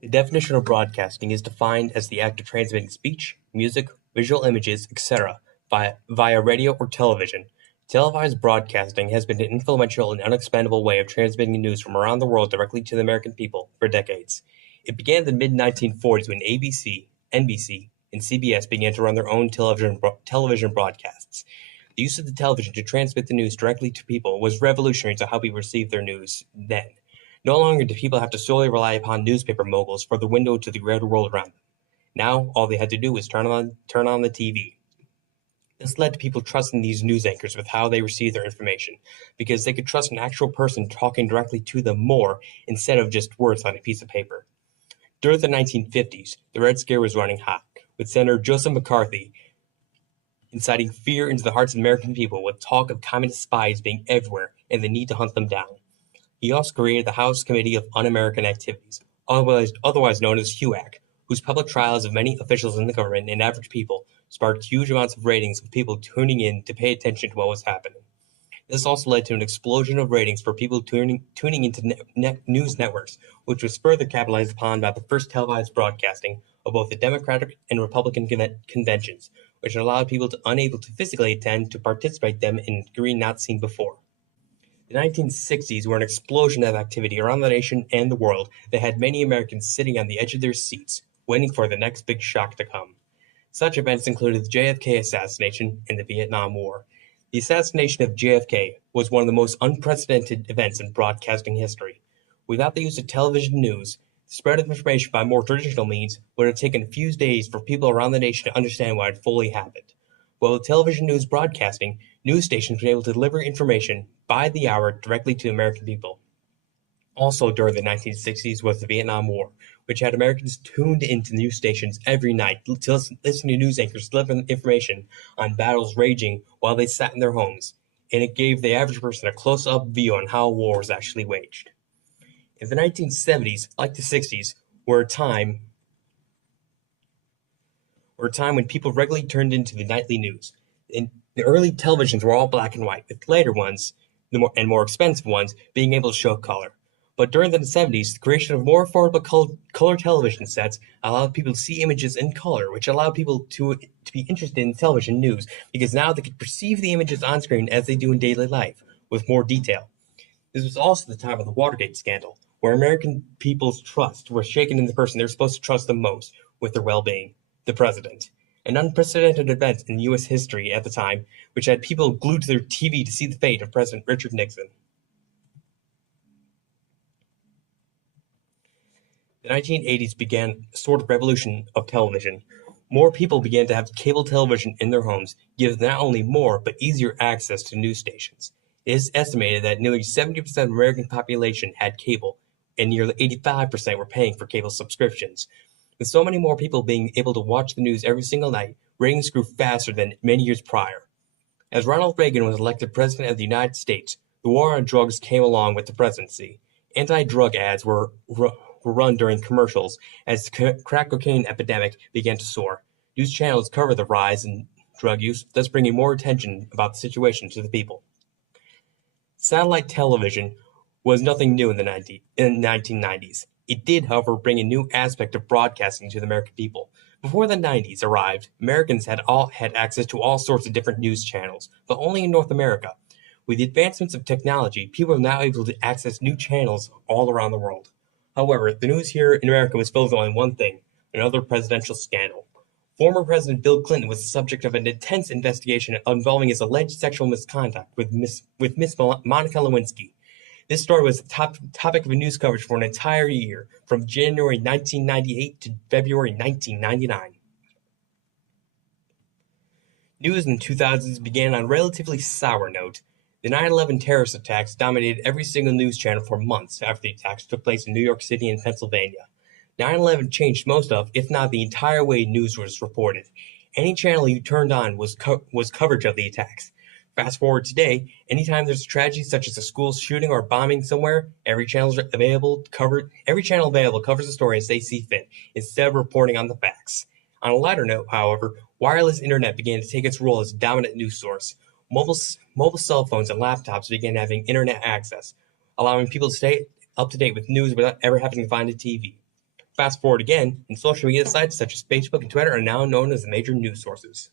The definition of broadcasting is defined as the act of transmitting speech, music, visual images, etc. via radio or television. Televised broadcasting has been an influential and unexpendable way of transmitting news from around the world directly to the American people for decades. It began in the mid-1940s when ABC, NBC, and CBS began to run their own television broadcasts. The use of the television to transmit the news directly to people was revolutionary to how people received their news then. No longer did people have to solely rely upon newspaper moguls for the window to the greater world around them. Now, all they had to do was turn on the TV. This led to people trusting these news anchors with how they received their information, because they could trust an actual person talking directly to them more instead of just words on a piece of paper. During the 1950s, the Red Scare was running hot, with Senator Joseph McCarthy inciting fear into the hearts of American people with talk of communist spies being everywhere and the need to hunt them down. He also created the House Committee of Un-American Activities, otherwise known as HUAC, whose public trials of many officials in the government and average people sparked huge amounts of ratings of people tuning in to pay attention to what was happening. This also led to an explosion of ratings for people tuning into news networks, which was further capitalized upon by the first televised broadcasting of both the Democratic and Republican conventions, which allowed people unable to physically attend to participate them in a degree not seen before. The 1960s were an explosion of activity around the nation and the world that had many Americans sitting on the edge of their seats, waiting for the next big shock to come. Such events included the JFK assassination and the Vietnam War. The assassination of JFK was one of the most unprecedented events in broadcasting history. Without the use of television news, the spread of information by more traditional means would have taken a few days for people around the nation to understand what had fully happened. While with television news broadcasting, news stations were able to deliver information by the hour directly to American people. Also during the 1960s was the Vietnam War, which had Americans tuned into news stations every night to listen to news anchors delivering information on battles raging while they sat in their homes, and it gave the average person a close-up view on how a war was actually waged. In the 1970s, like the 60s, were a time when people regularly turned into the nightly news. And the early televisions were all black and white, with later ones, the more expensive ones, being able to show color. But during the 70s, the creation of more affordable color television sets allowed people to see images in color, which allowed people to be interested in television news, because now they could perceive the images on screen as they do in daily life, with more detail. This was also the time of the Watergate scandal, where American people's trust was shaken in the person they were supposed to trust the most with their well-being, the president. An unprecedented event in U.S. history at the time, which had people glued to their TV to see the fate of President Richard Nixon. The 1980s began a sort of revolution of television. More people began to have cable television in their homes, giving not only more but easier access to news stations. It is estimated that nearly 70% of the American population had cable, and nearly 85% were paying for cable subscriptions. With so many more people being able to watch the news every single night, ratings grew faster than many years prior. As Ronald Reagan was elected President of the United States, the war on drugs came along with the presidency. Anti-drug ads were run during commercials as the crack cocaine epidemic began to soar. News channels covered the rise in drug use, thus bringing more attention about the situation to the people. Satellite television was nothing new in the 1990s. It did, however, bring a new aspect of broadcasting to the American people. Before the 90s arrived, Americans had access to all sorts of different news channels, but only in North America. With the advancements of technology, people are now able to access new channels all around the world. However, the news here in America was filled with only one thing: another presidential scandal. Former President Bill Clinton was the subject of an intense investigation involving his alleged sexual misconduct with Miss Monica Lewinsky. This story was the topic of news coverage for an entire year, from January 1998 to February 1999. News in the 2000s began on a relatively sour note. The 9/11 terrorist attacks dominated every single news channel for months after the attacks took place in New York City and Pennsylvania. 9/11 changed most of, if not the entire way news was reported. Any channel you turned on was coverage of the attacks. Fast forward today, anytime there's a tragedy such as a school shooting or bombing somewhere, every channel available covers the story as they see fit, instead of reporting on the facts. On a lighter note, however, wireless internet began to take its role as a dominant news source. Mobile cell phones and laptops began having internet access, allowing people to stay up to date with news without ever having to find a TV. Fast forward again, and social media sites such as Facebook and Twitter are now known as the major news sources.